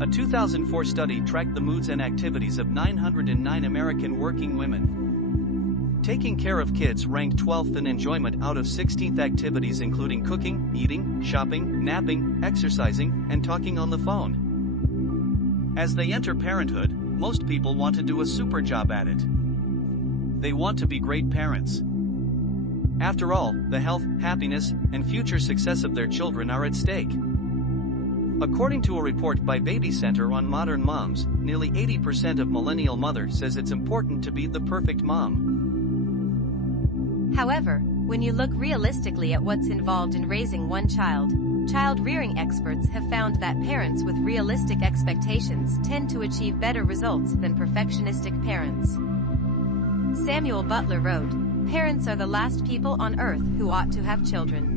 A 2004 study tracked the moods and activities of 909 American working women. Taking care of kids ranked 12th in enjoyment out of 16th activities, including cooking, eating, shopping, napping, exercising, and talking on the phone. As they enter parenthood, most people want to do a super job at it. They want to be great parents. After all, the health, happiness, and future success of their children are at stake. According to a report by Baby Center on Modern Moms, nearly 80% of millennial mothers says it's important to be the perfect mom. However, when you look realistically at what's involved in raising one child, child-rearing experts have found that parents with realistic expectations tend to achieve better results than perfectionistic parents. Samuel Butler wrote, "Parents are the last people on earth who ought to have children."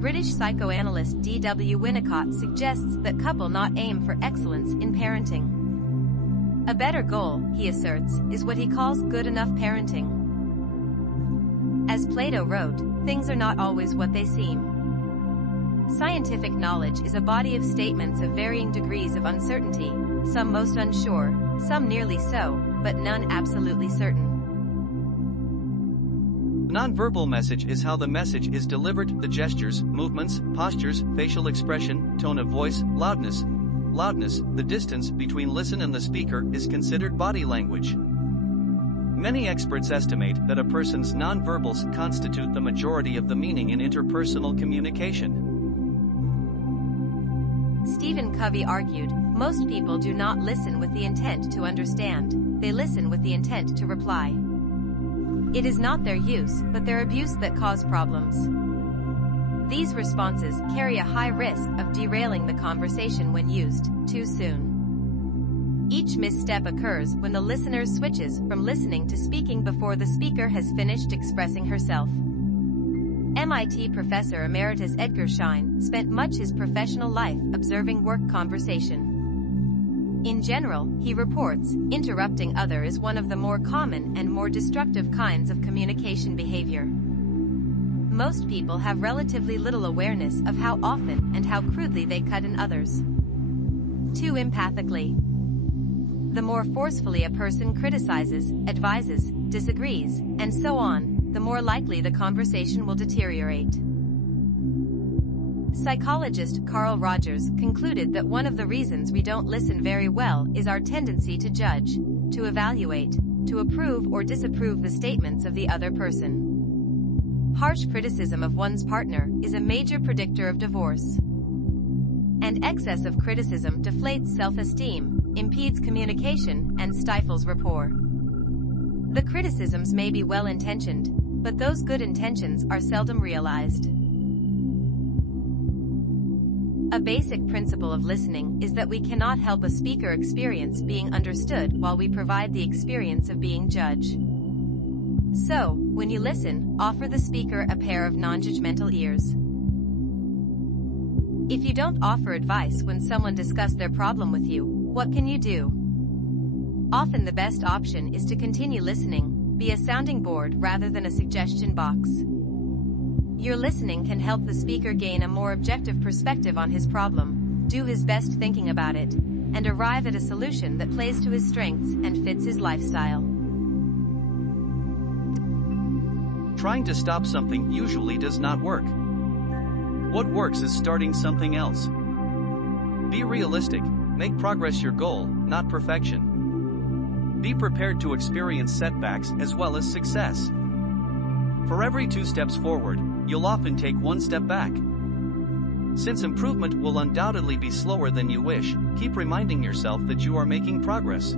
British psychoanalyst D.W. Winnicott suggests that couples not aim for excellence in parenting. A better goal, he asserts, is what he calls good enough parenting. As Plato wrote, things are not always what they seem. Scientific knowledge is a body of statements of varying degrees of uncertainty, some most unsure, some nearly so, but none absolutely certain. Nonverbal message is how the message is delivered. The gestures, movements, postures, facial expression, tone of voice, loudness, the distance between listen and the speaker is considered body language. Many experts estimate that a person's nonverbals constitute the majority of the meaning in interpersonal communication. Stephen Covey argued, most people do not listen with the intent to understand, they listen with the intent to reply. It is not their use, but their abuse that cause problems. These responses carry a high risk of derailing the conversation when used too soon. Each misstep occurs when the listener switches from listening to speaking before the speaker has finished expressing herself. MIT professor emeritus Edgar Schein spent much his professional life observing work conversation. In general, he reports, interrupting other is one of the more common and more destructive kinds of communication behavior. Most people have relatively little awareness of how often and how crudely they cut in others. Too empathically. The more forcefully a person criticizes, advises, disagrees, and so on, the more likely the conversation will deteriorate. Psychologist Carl Rogers concluded that one of the reasons we don't listen very well is our tendency to judge, to evaluate, to approve or disapprove the statements of the other person. Harsh criticism of one's partner is a major predictor of divorce. And excess of criticism deflates self-esteem, impedes communication, and stifles rapport. The criticisms may be well-intentioned, but those good intentions are seldom realized. A basic principle of listening is that we cannot help a speaker experience being understood while we provide the experience of being judged. So, when you listen, offer the speaker a pair of non-judgmental ears. If you don't offer advice when someone discusses their problem with you, what can you do? Often the best option is to continue listening, be a sounding board rather than a suggestion box. Your listening can help the speaker gain a more objective perspective on his problem, do his best thinking about it, and arrive at a solution that plays to his strengths and fits his lifestyle. Trying to stop something usually does not work. What works is starting something else. Be realistic, make progress your goal, not perfection. Be prepared to experience setbacks as well as success. For every 2 steps forward, you'll often take 1 step back. Since improvement will undoubtedly be slower than you wish, keep reminding yourself that you are making progress.